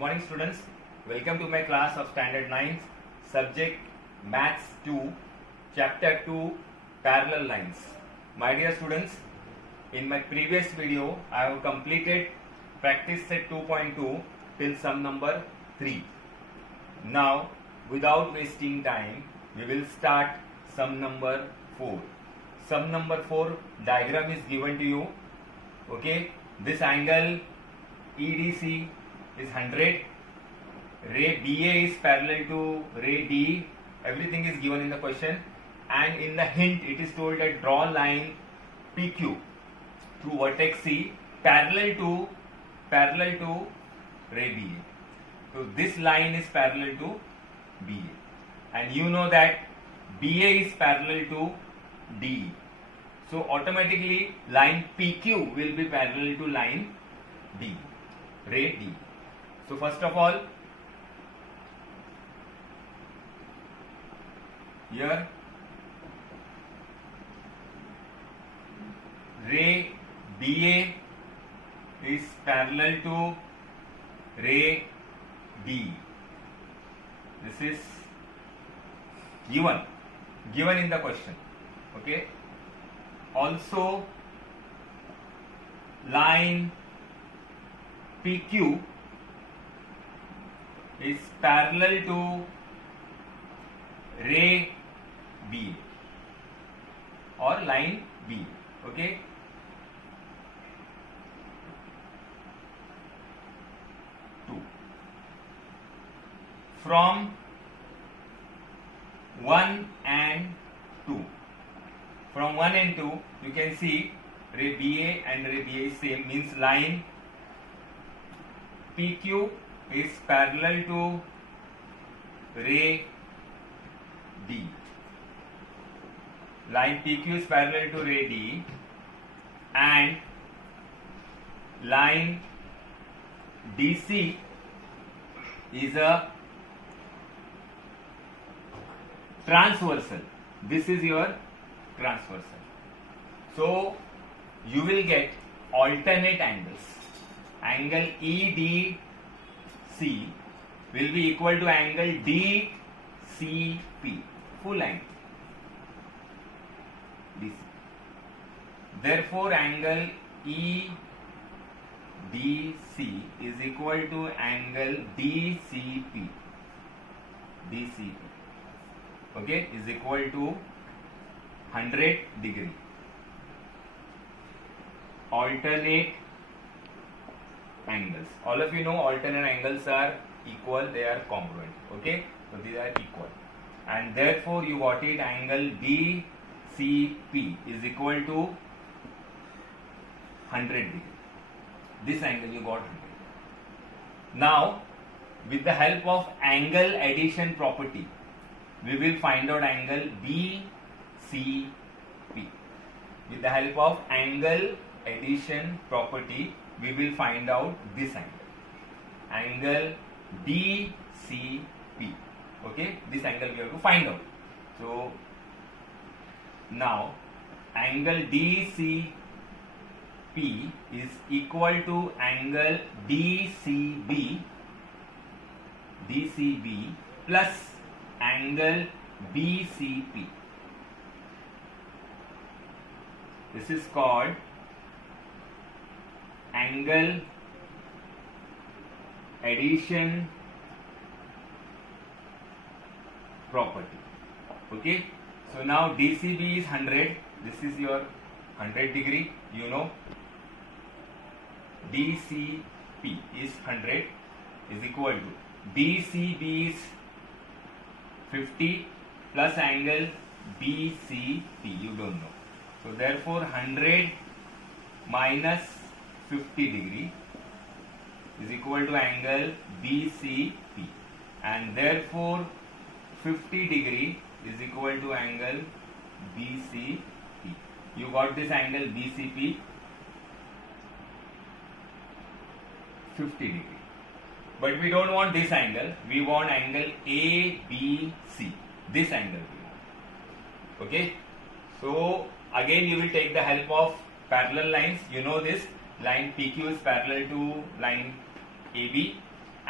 morning students, welcome to my class of standard 9 subject maths 2 chapter 2 parallel lines. My dear students, in my previous video I have completed practice set 2.2 till sum number 3. Now without wasting time we will start sum number 4. Sum number 4 diagram is given to you. Okay, this angle EDC is 100, ray BA is parallel to ray D, everything is given in the question, and in the hint it is told that draw line PQ through vertex C parallel to ray BA. So this line is parallel to BA, and you know that BA is parallel to DE. So automatically line PQ will be parallel to line D, ray D. So first of all, here ray BA is parallel to ray D. This is given in the question. Okay. Also, line PQ is parallel to ray B or line B. Okay. From 1 and 2. From 1 and 2, you can see ray BA and ray BA is same, means line PQ is parallel to ray D. Line PQ is parallel to ray D, and line DC is a transversal. This is your transversal. So you will get alternate angles. Angle EDC will be equal to angle DCP, full angle DC. Therefore angle EDC is equal to angle DCP. Okay, is equal to 100 degree. Alternate angles. All of you know alternate angles are equal, they are congruent. Okay, so these are equal, and therefore you got it, angle DCP is equal to 100 degree. This angle you got 100. Now with the help of angle addition property, we will find out angle BCP. With the help of angle addition property, we will find out this angle BCP. Okay, this angle we have to find out. So now angle DCP is equal to angle DCB plus angle BCP. This is called angle addition property. Okay, so now DCB is 100, this is your 100 degree, you know. DCP is 100 is equal to DCB is 50 plus angle BCP, you don't know. So therefore 100 minus 50 degree is equal to angle BCP, and therefore 50 degree is equal to angle BCP. You got this angle BCP 50 degree. But we don't want this angle, we want angle ABC, this angle we want. Okay, so again you will take the help of parallel lines. You know this, line PQ is parallel to line AB,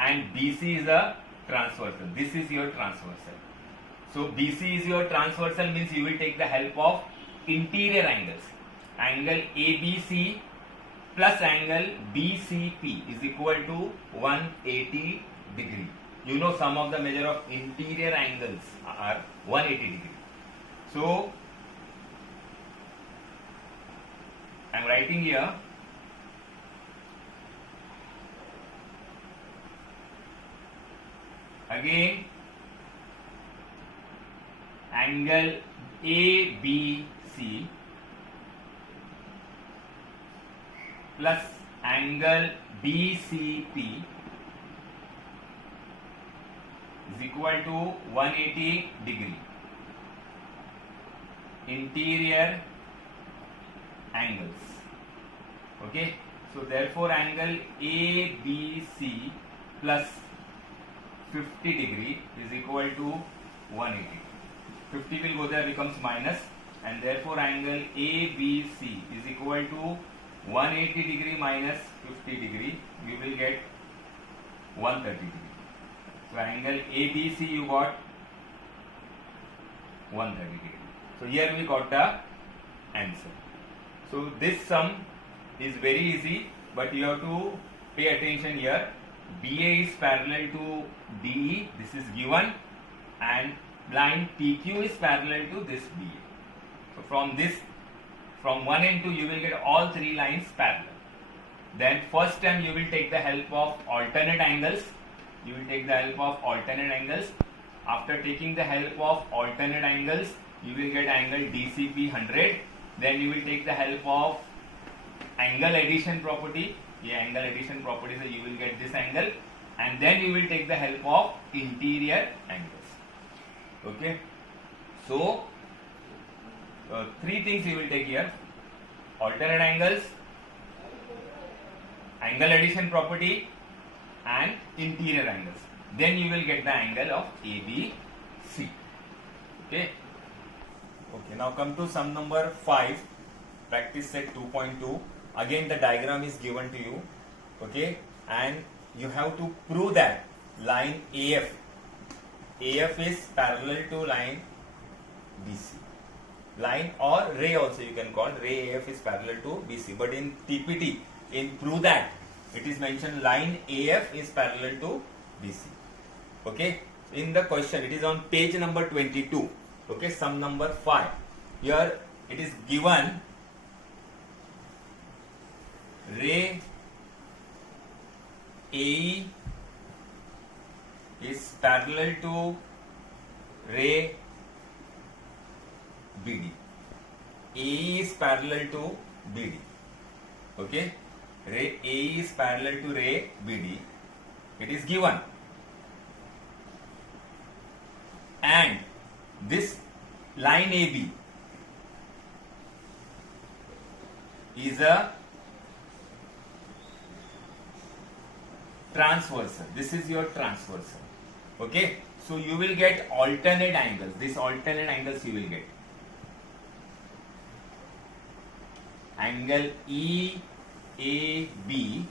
and BC is a transversal. This is your transversal. So BC is your transversal means you will take the help of interior angles. Angle ABC plus angle BCP is equal to 180 degree. You know sum of the measure of interior angles are 180 degree. So I am writing here again angle ABC plus angle BCP is equal to 180 degree. Interior angles. Okay, so therefore angle ABC plus 50 degree is equal to 180. 50 will go there, becomes minus, and therefore angle ABC is equal to 180 degree minus 50 degree. We will get 130 degree. So angle ABC you got 130 degree. So here we got the answer. So this sum is very easy, but you have to pay attention here. BA is parallel to DE, this is given, and line PQ is parallel to this BA. So from 1 and 2 you will get all three lines parallel. Then first time you will take the help of alternate angles. You will take the help of alternate angles. After taking the help of alternate angles, you will get angle DCP 100. Then you will take the help of angle addition property. The angle addition property, so you will get this angle, and then you will take the help of interior angles. Okay, so three things you will take here: alternate angles, angle addition property, and interior angles. Then you will get the angle of ABC. Okay. Okay, now come to sum number 5, practice set 2.2. Again the diagram is given to you, okay, and you have to prove that line AF is parallel to line BC. Line or ray also you can call, ray AF is parallel to BC, but in TPT, in prove that, it is mentioned line AF is parallel to BC. Okay, in the question it is on page number 22. Okay, sum number 5. Here it is given ray AE is parallel to ray BD. AE is parallel to BD. Okay, ray AE is parallel to ray BD. It is given, and this line AB is a transversal. This is your transversal. Okay, so you will get alternate angles. This alternate angles you will get. Angle EAB,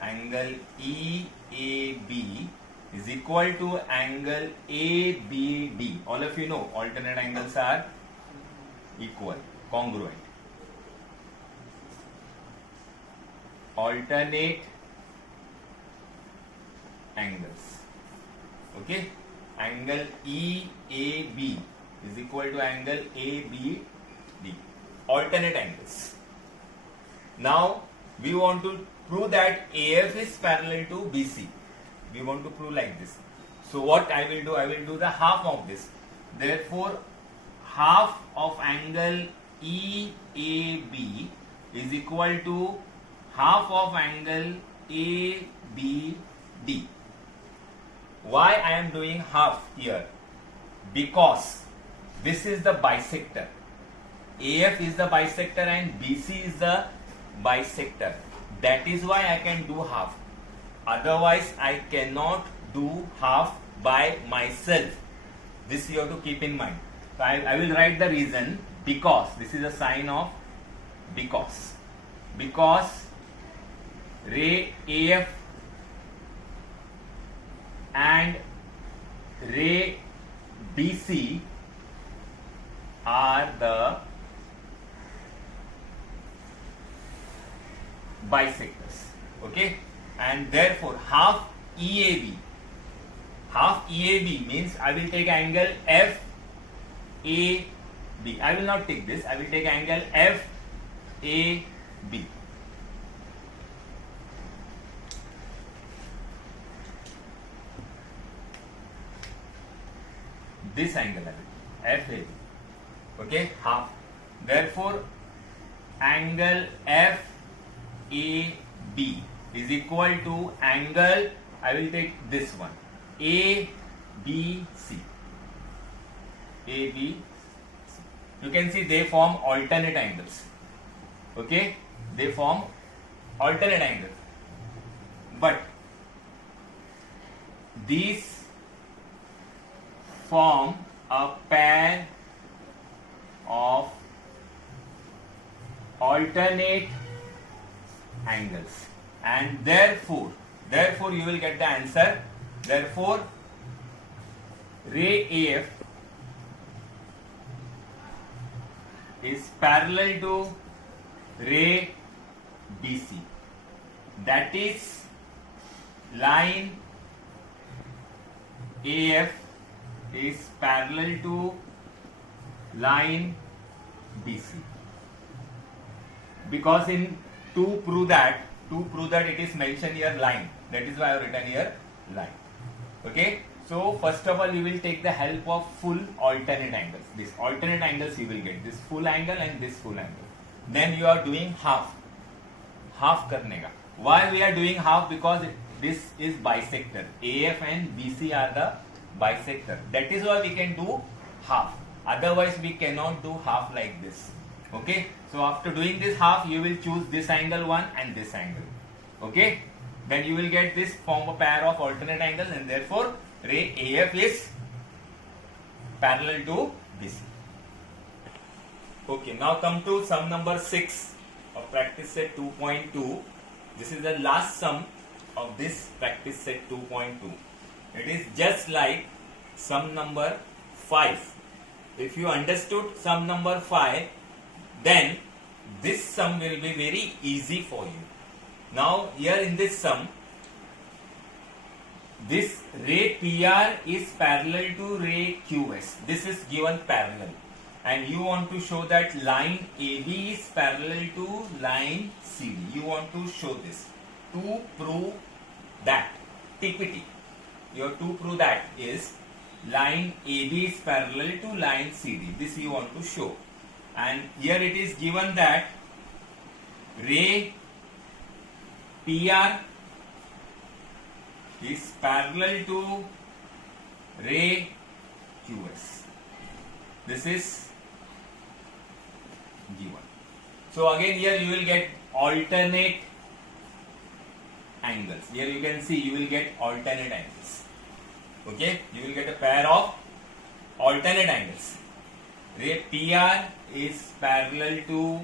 angle EAB is equal to angle ABD. All of you know alternate angles are equal, congruent. Alternate angles. Okay, angle EAB is equal to angle ABD. Alternate angles. Now we want to prove that AF is parallel to BC. We want to prove like this. So what I will do? I will do the half of this. Therefore, half of angle EAB is equal to half of angle ABD. Why I am doing half here? Because this is the bisector. AF is the bisector and BC is the bisector. That is why I can do half. Otherwise, I cannot do half by myself. This you have to keep in mind. So I will write the reason, because. This is a sign of because. Because ray AF and ray BC are the bisectors. Okay, and therefore half EAB means I will take angle FAB. I will not take this, I will take angle FAB. This angle FAB. Okay, half. Therefore angle FAB is equal to angle, I will take this one, ABC. You can see they form alternate angles. Okay, they form alternate angles, but these form a pair of alternate angles, and therefore you will get the answer. Therefore ray AF is parallel to ray BC, that is line AF is parallel to line BC, because to prove that it is mentioned here line, that is why I have written here line. Okay, so first of all you will take the help of full alternate angles. This alternate angles you will get, this full angle and this full angle. Then you are doing half karne ka. Why we are doing half? Because this is bisector. AF and BC are the bisector. That is why we can do half. Otherwise we cannot do half like this. Okay, so after doing this half, you will choose this angle one and this angle. Okay, then you will get this, form a pair of alternate angles, and therefore ray AF is parallel to BC. Okay, now come to sum number 6 of practice set 2.2. This is the last sum of this practice set 2.2. It is just like sum number 5. If you understood sum number 5, then this sum will be very easy for you. Now here in this sum, this ray PR is parallel to ray QS. This is given parallel, and you want to show that line AB is parallel to line CD. You want to show this. To prove that, TPT, your to prove that is line AB is parallel to line CD. This you want to show. And here it is given that ray PR is parallel to ray QS. This is given. So again here you will get alternate angles. Here you can see you will get alternate angles. Okay, you will get a pair of alternate angles. Ray PR is parallel to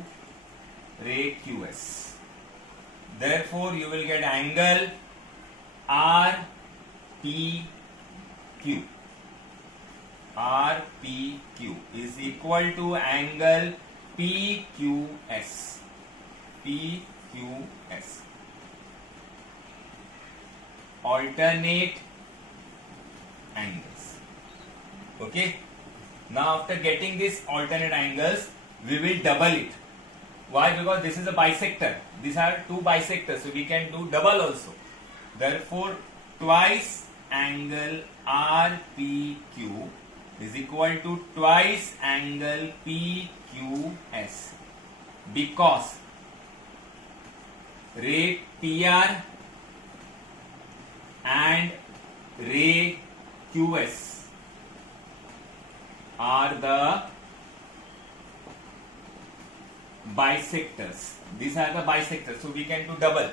ray QS. Therefore you will get angle RPQ. RPQ is equal to angle PQS. PQS. Alternate angles. Okay. Now after getting these alternate angles, we will double it. Why? Because this is a bisector. These are two bisectors, so we can do double also. Therefore, twice angle RPQ is equal to twice angle PQS, because ray PR and ray QS are the bisectors. These are the bisectors, so we can do double.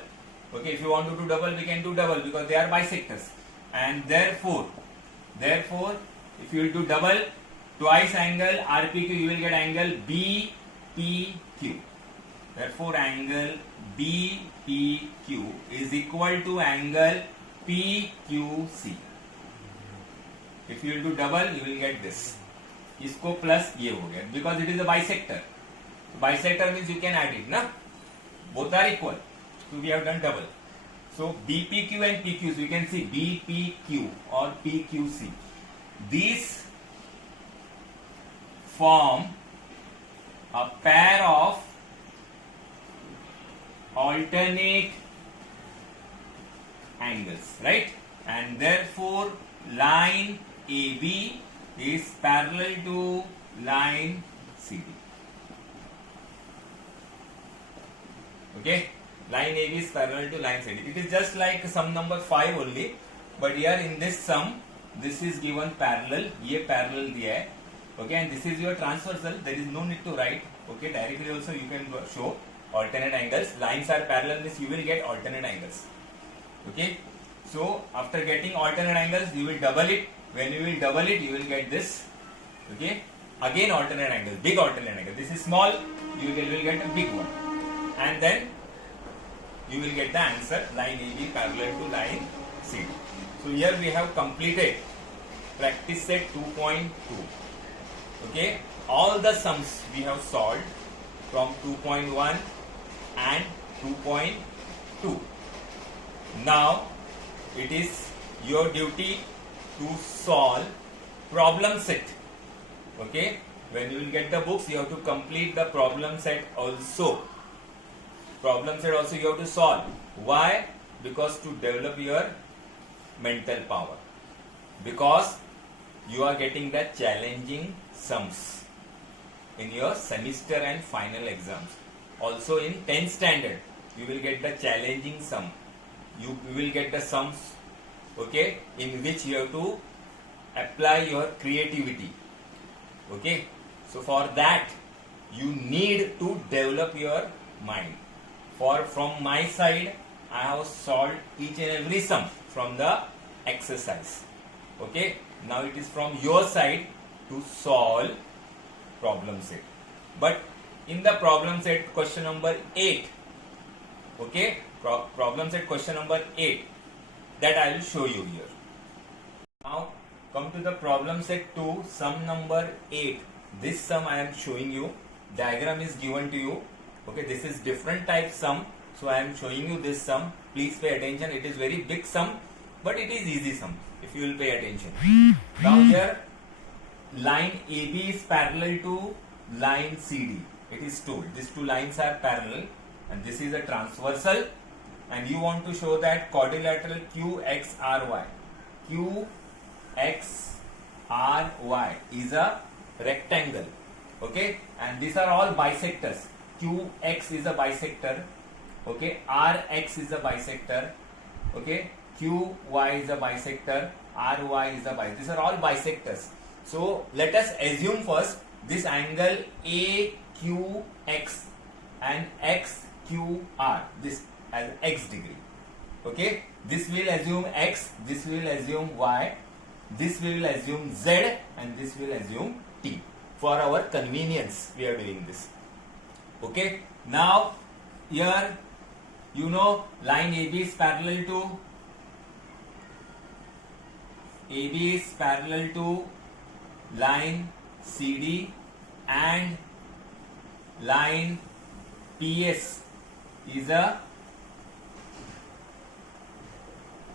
Okay, if you want to do double, we can do double because they are bisectors. And therefore, if you will do double, twice angle RPQ, you will get angle BPQ. Therefore, angle BPQ is equal to angle PQC. If you will do double, you will get this. इसको plus ये हो गया, because it is a bisector. Bisector means you can add it, na? Both are equal. So we have done double. So BPQ and PQC, you can see BPQ or PQC. These form a pair of alternate angles, right? And therefore line AB is parallel to line CD. Okay, line AB is parallel to line CD. It is just like sum number 5 only, but here in this sum, this is given parallel, ये parallel दिया है, okay, and this is your transversal. There is no need to write, okay. Directly also you can show alternate angles. Lines are parallel means you will get alternate angles, okay. So after getting alternate angles, you will double it. When you will double it, you will get this, okay. Again alternate angles, big alternate angle. This is small, you will get a big one. And then you will get the answer, line AB parallel to line CD. So here we have completed practice set 2.2. Okay, all the sums we have solved from 2.1 and 2.2. Now it is your duty to solve problem set. Okay, when you will get the books, you have to complete the problem set also. Problem set also you have to solve. Why? Because to develop your mental power. Because you are getting the challenging sums in your semester and final exams. Also in 10th standard, you will get the challenging sum. You will get the sums, okay, in which you have to apply your creativity. Okay, so for that you need to develop your mind. From my side, I have solved each and every sum from the exercise. Okay, now it is from your side to solve problem set. But in the problem set question number 8, okay, problem set question number 8, that I will show you here. Now come to the problem set 2, sum number 8. This sum I am showing you. Diagram is given to you. Okay, this is different type sum, so I am showing you this sum. Please pay attention. It is very big sum, but it is easy sum if you will pay attention. Now here line AB is parallel to line CD. It is told these two lines are parallel and this is a transversal, and you want to show that quadrilateral QXRY. QXRY is a rectangle. Okay, and these are all bisectors. QX is a bisector, okay, RX is a bisector, okay, QY is a bisector, RY is a bisector. These are all bisectors. So let us assume first this angle AQX and XQR, this as X degree, okay. This will assume X, this will assume Y, this will assume Z, and this will assume T. For our convenience, we are doing this. Okay, now here you know line AB is parallel to line CD, and line PS is a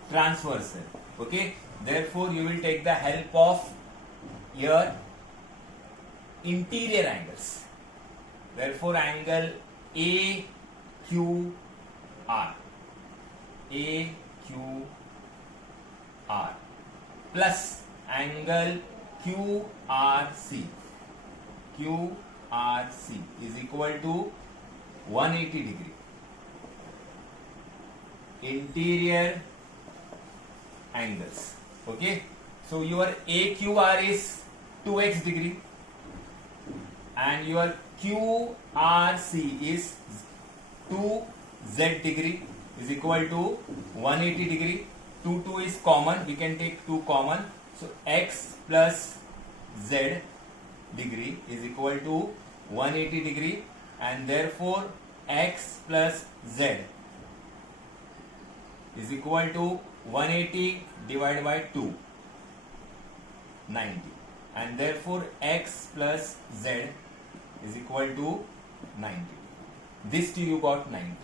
transversal. Okay, therefore you will take the help of your interior angles. Therefore angle AQR plus angle QRC is equal to 180 degree. Interior angles. Okay, so your AQR is 2x degree and your QRC is 2z degree is equal to 180 degree. 2 is common, we can take 2 common, so x plus z degree is equal to 180 degree, and therefore x plus z is equal to 180 divided by 2. 90, and therefore x plus z is equal to 90. This to you got 90,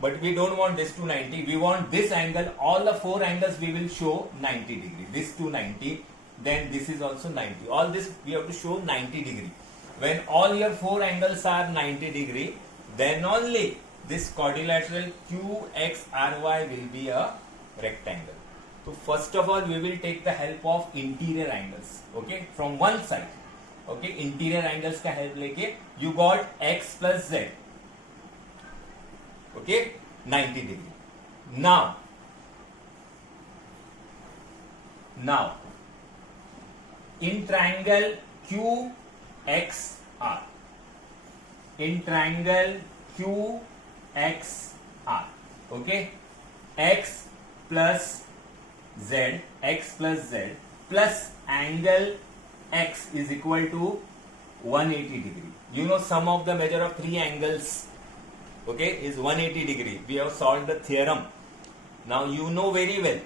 but we don't want this to 90. We want this angle. All the four angles we will show 90 degree. This to 90, then this is also 90. All this we have to show 90 degree. When all your four angles are 90 degree, then only this quadrilateral QXRY will be a rectangle. So first of all, we will take the help of interior angles. Okay, from one side. Okay, interior angles का help लेके you got x plus z. Okay, 90 degree. Now in triangle QXR, okay, x plus z plus angle x is equal to 180 degree. You know sum of the measure of three angles, okay, is 180 degree. We have solved the theorem. Now you know very well,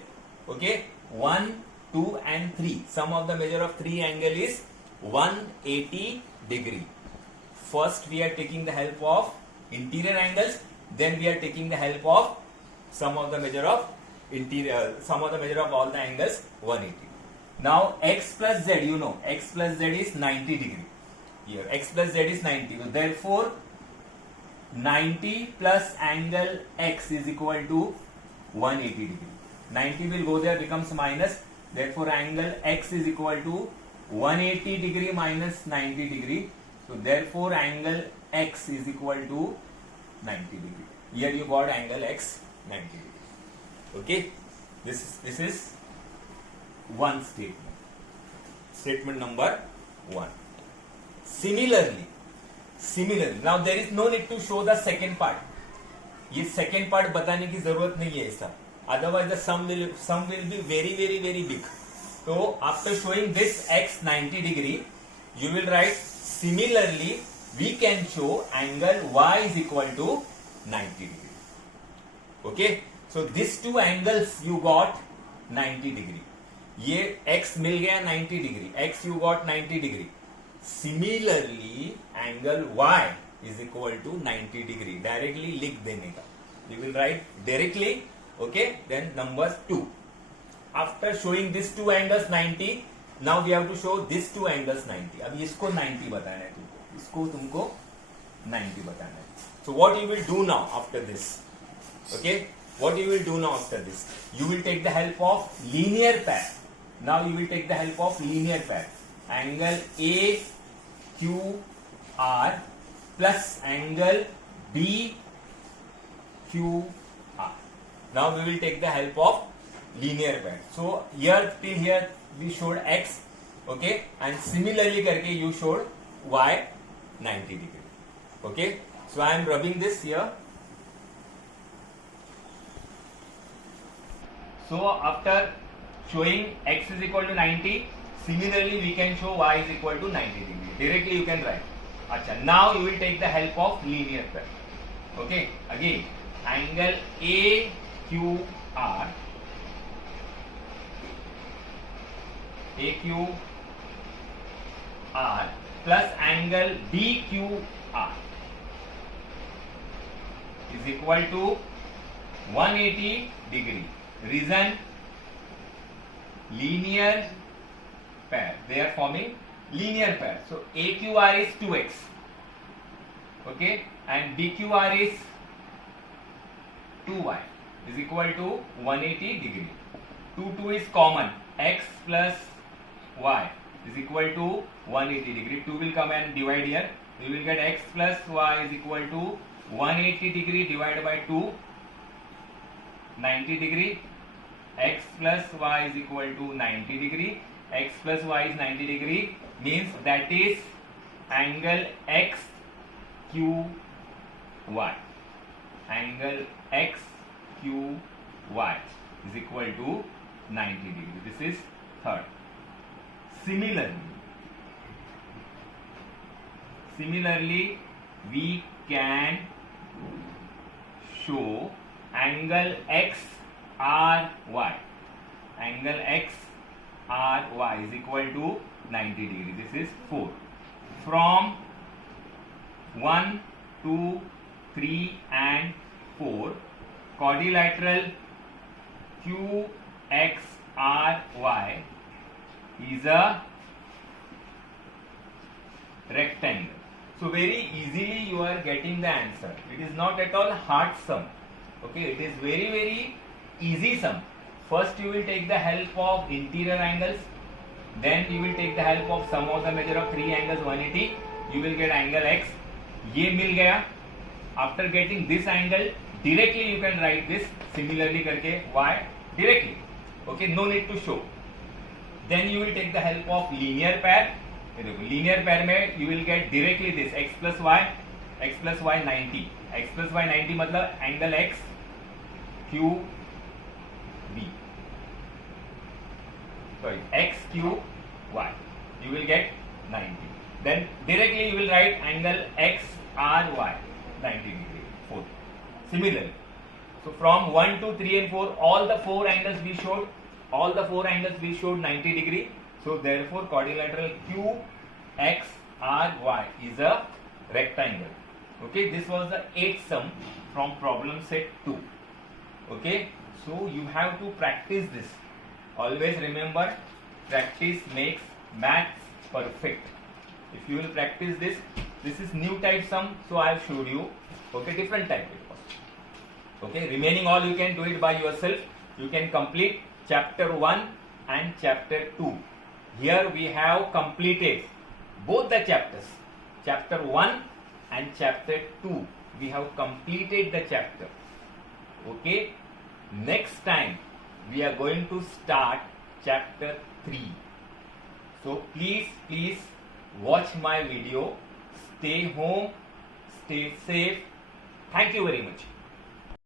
okay, 1, 2 and 3. Sum of the measure of three angle is 180 degree. First we are taking the help of interior angles, then we are taking the help of sum of the measure of all the angles 180. Now x plus z, you know x plus z is 90 degree. Here x plus z is 90. So therefore 90 plus angle x is equal to 180 degree. 90 will go there, becomes minus. Therefore angle x is equal to 180 degree minus 90 degree. So therefore angle x is equal to 90 degree. Here you got angle x 90 degree. Okay, this is one statement. Statement number 1. Similarly, now there is no need to show the second part. ये second part बताने की जरूरत नहीं है ऐसा. Otherwise the sum will be very big. So after showing this x 90 degree, you will write similarly we can show angle y is equal to 90 degree. Okay, so these two angles you got 90 degree. ये x मिल गया 90 degree, x you got 90 degree. Similarly angle y is equal to 90 degree. Directly लिख देने का. You will write directly. Okay, then number 2. After showing these two angles 90, now we have to show these two angles 90. अब इसको 90 बताना है तुमको, इसको तुमको 90 बताना है. So what you will do now after this? Okay, what you will do now after this? You will take the help of linear pair. Now you will take the help of linear pair. Angle AQR plus angle BQR. Now we will take the help of linear pair. So here till here we showed x, okay, and similarly करके you showed y 90 degree. Okay, so I am rubbing this here. So after showing x is equal to 90, similarly we can show y is equal to 90 degree. Directly you can write. Acha, now you will take the help of linear pair. Okay, again angle AQR plus angle BQR is equal to 180 degree. Reason, linear pair. They are forming linear pair. So AQR is 2x. Okay, and BQR is 2y is equal to 180 degree. 2 is common. X plus y is equal to 180 degree. 2 will come and divide here. We will get x plus y is equal to 180 degree divided by 2, 90 degree. X plus y is equal to 90 degree. X plus y is 90 degree, means that is angle XQY. Angle XQY is equal to 90 degree. This is third. Similarly, we can show angle XRY. Angle ry is equal to 90 degree. This is 4. From 1, 2, 3 and 4, quadrilateral QXRY is a rectangle. So very easily you are getting the answer. It is not at all hard sum. Okay, it is very easy sum. First you will take the help of interior angles, then you will take the help of sum of the measure of 3 angles 180. You will get angle x. ये मिल गया. After getting this angle, directly you can write this similarly करके y directly. Okay, no need to show. Then you will take the help of linear pair. Linear pair में you will get directly this x plus y 90. X plus y 90 मतलब angle x q b. Sorry, x q y. You will get 90. Then directly you will write angle x r y 90 degree. 4. Similarly, so from 1, 2, 3 and 4, all the 4 angles we showed 90 degree. So therefore quadrilateral QXRY is a rectangle. Okay, this was the 8th sum from problem set 2. Okay, so you have to practice this. Always remember, practice makes maths perfect. If you will practice this is new type sum, so I have showed you. Okay, different type it was. Okay, remaining all you can do it by yourself. You can complete chapter 1 and chapter 2. Here we have completed both the chapters, chapter 1 and chapter 2. We have completed the chapter. Okay, next time we are going to start chapter 3. So please watch my video. Stay home, stay safe. Thank you very much.